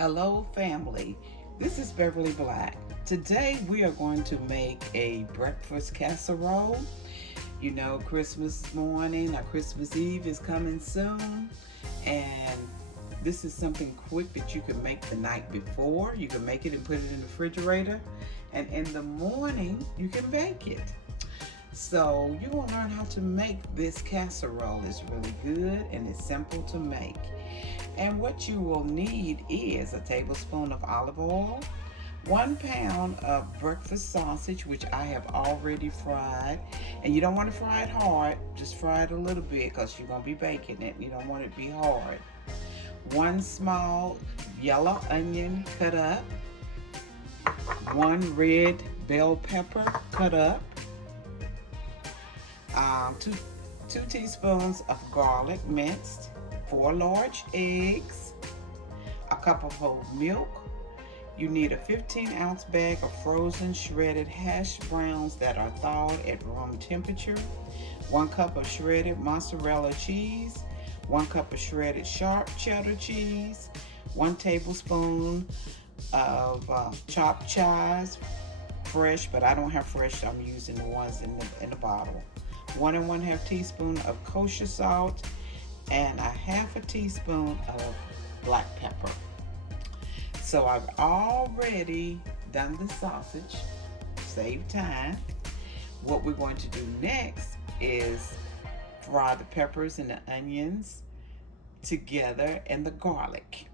Hello family, this is Beverly Black. Today we are going to make a breakfast casserole. You know, Christmas morning or Christmas Eve is coming soon, and this is something quick that you can make the night before. You can make it and put it in the refrigerator, and in the morning you can bake it. So you will learn how to make this casserole. It's really good and it's simple to make. And what you will need is a tablespoon of olive oil, 1 pound of breakfast sausage, which I have already fried. And you don't want to fry it hard, just fry it a little bit because you're going to be baking it. You don't want it to be hard. 1 small yellow onion cut up, 1 red bell pepper cut up, 2 teaspoons of garlic minced, 4 large eggs, a cup of whole milk. You need a 15-ounce bag of frozen shredded hash browns that are thawed at room temperature, 1 cup of shredded mozzarella cheese, 1 cup of shredded sharp cheddar cheese, 1 tablespoon of chopped chives, fresh, but I don't have fresh, I'm using the ones in the bottle. 1 1/2 teaspoon of kosher salt, and a 1/2 teaspoon of black pepper. So I've already done the sausage, save time. What we're going to do next is fry the peppers and the onions together and the garlic.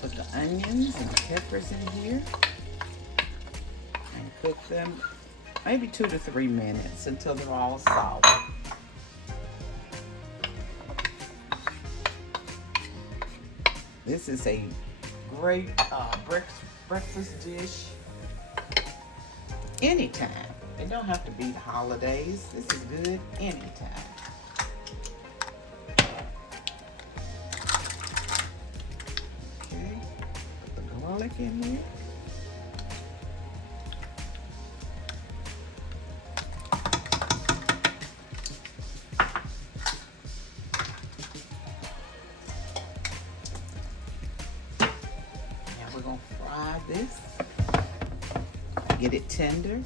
Put the onions and the peppers in here and cook them maybe 2 to 3 minutes until they're all soft. This is a great breakfast dish anytime. It don't have to be the holidays. This is good anytime. Garlic in here. Now we're going to fry this. Get it tender.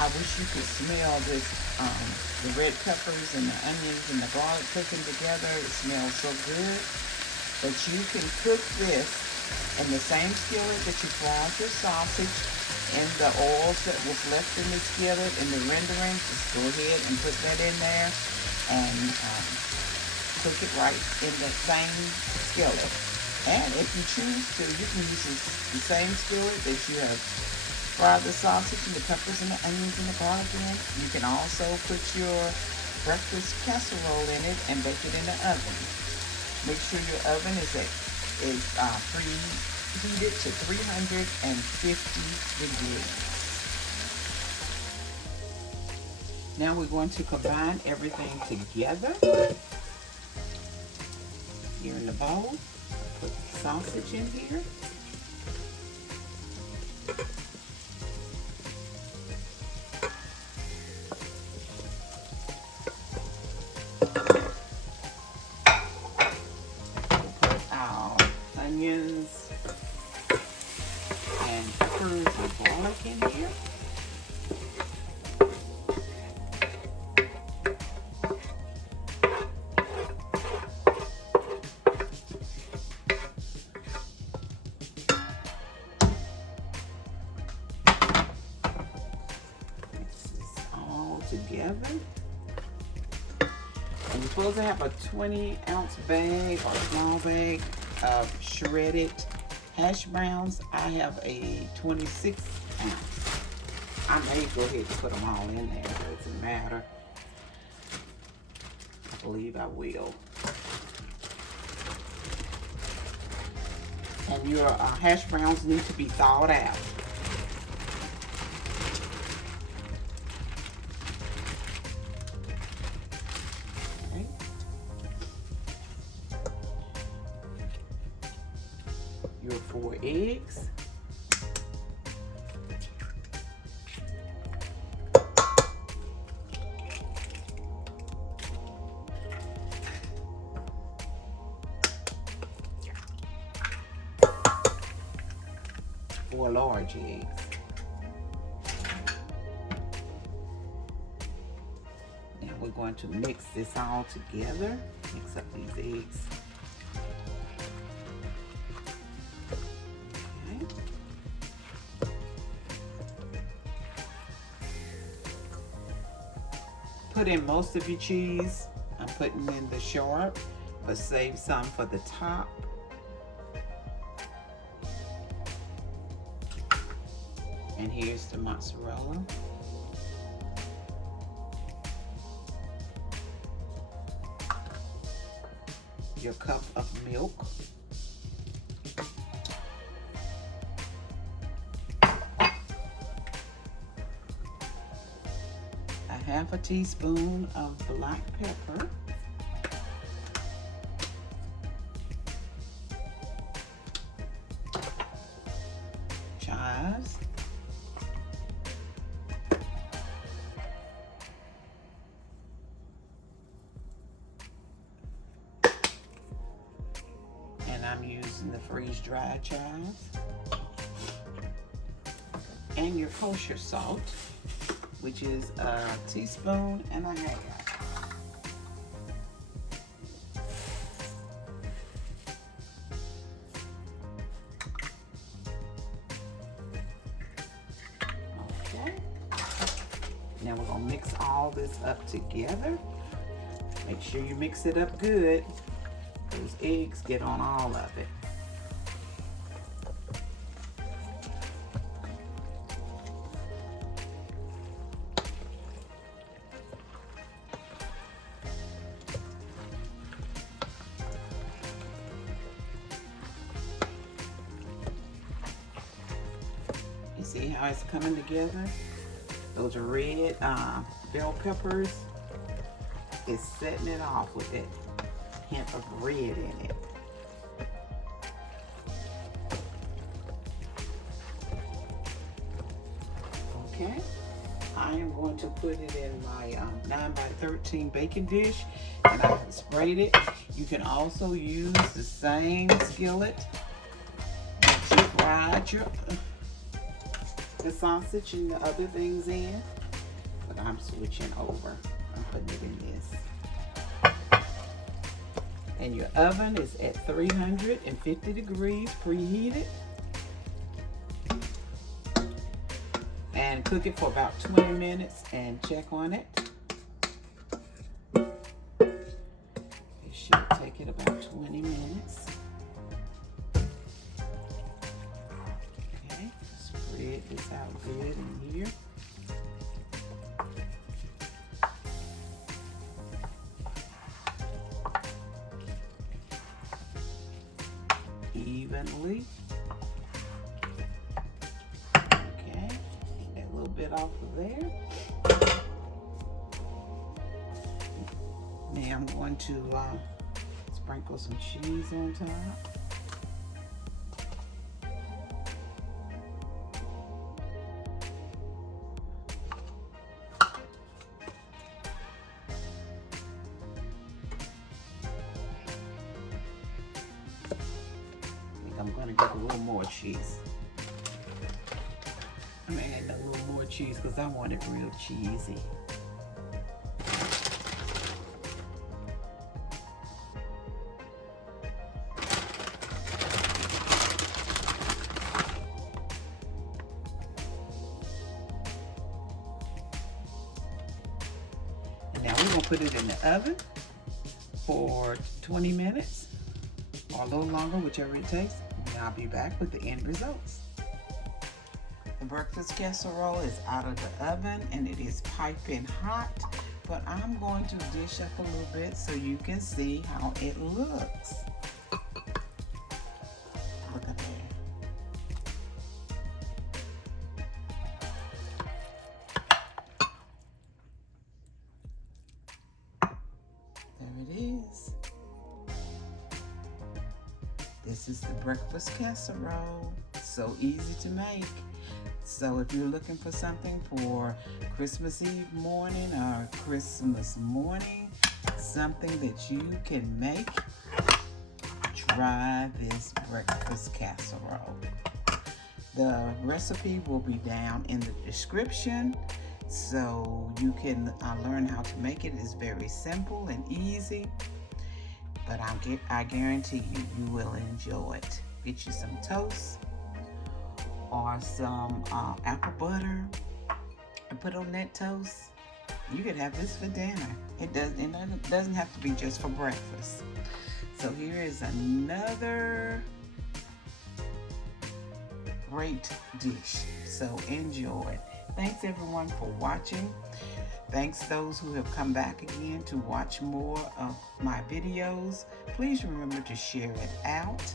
I wish you could smell this, the red peppers and the onions and the garlic cooking together. It smells so good. But you can cook this in the same skillet that you fried your sausage in the oils that was left in the skillet in the rendering. Just go ahead and put that in there and cook it right in the same skillet. And if you choose to, you can use the same skillet that you have fry the sausage and the peppers and the onions and the garlic in. You can also put your breakfast casserole in it and bake it in the oven. Make sure your oven is preheated to 350 degrees. Now we're going to combine everything together. Here in the bowl, put the sausage in here. Onions and peppers and garlic in here. Mix this all together. And you're supposed to have a 20-ounce bag or small bag of shredded Hash browns, I have a 26 ounce. I may go ahead and put them all in there. It doesn't matter. I believe I will. And your hash browns need to be thawed out. Okay. Your 4 eggs. Four large eggs. Now we're going to mix this all together. Mix up these eggs. Okay. Put in most of your cheese. I'm putting in the sharp, but save some for the top. And here's the mozzarella. Your cup of milk. A half a teaspoon of black pepper. Chives. And I'm using the freeze-dried chives. And your kosher salt, which is a teaspoon and a half. Okay. Now we're gonna mix all this up together. Make sure you mix it up good. Those eggs get on all of it. You see how it's coming together? Those are red bell peppers. It's setting it off with that hint of red in it. Okay, I am going to put it in my 9x13 baking dish, and I sprayed it. You can also use the same skillet that you fried the sausage and the other things in, but I'm switching over. I'm putting it in this. And your oven is at 350 degrees, preheated. And cook it for about 20 minutes and check on it. It should take it about 20 minutes. Okay, spread this out good in here. Evenly. Okay, get that little bit off of there. Now I'm going to sprinkle some cheese on top. I'm going to get a little more cheese. I'm adding a little more cheese because I want it real cheesy. And now we're going to put it in the oven for 20 minutes or a little longer, whichever it takes. I'll be back with the end results. The breakfast casserole is out of the oven and it is piping hot, but I'm going to dish up a little bit so you can see how it looks. Look at that. There it is. This is the breakfast casserole. So easy to make. So if you're looking for something for Christmas Eve morning or Christmas morning, something that you can make, try this breakfast casserole. The recipe will be down in the description so you can learn how to make it. It's very simple and easy, but I guarantee you will enjoy it. Get you some toast or some apple butter and put on that toast. You could have this for dinner. It doesn't have to be just for breakfast. So here is another great dish. So enjoy. Thanks everyone for watching. Thanks those who have come back again to watch more of my videos. Please remember to share it out.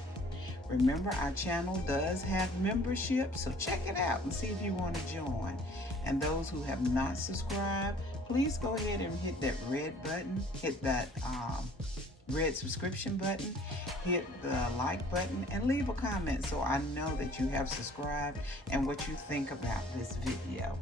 Remember, our channel does have membership, so check it out and see if you want to join. And those who have not subscribed, please go ahead and hit that red button, hit that red subscription button, hit the like button, and leave a comment so I know that you have subscribed and what you think about this video.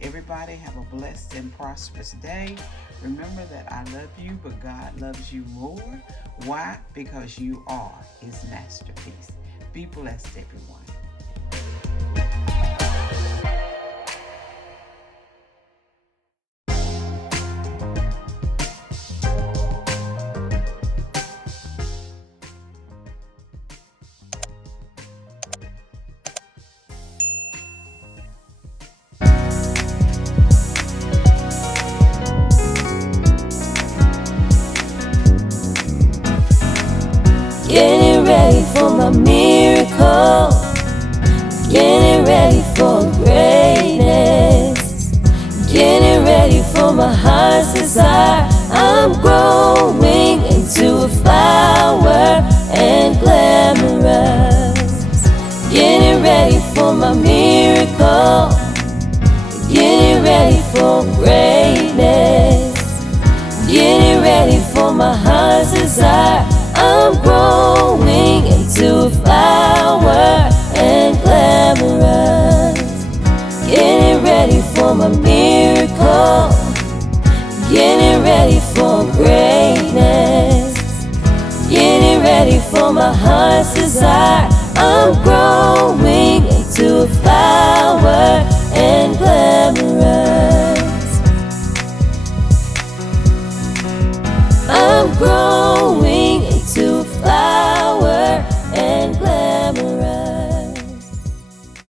Everybody have a blessed and prosperous day. Remember that I love you, but God loves you more. Why? Because you are His masterpiece. Be blessed, everyone. Getting ready for my miracle, getting ready for greatness, getting ready for my heart's desire. I'm growing into a flower and glamorous. Getting ready for my miracle, getting ready for greatness, getting ready for my heart's desire. I'm growing into a flower and glamorous. Getting ready for my miracle, getting ready for greatness, getting ready for my heart's desire. I'm growing into a flower and glamorous. I'm growing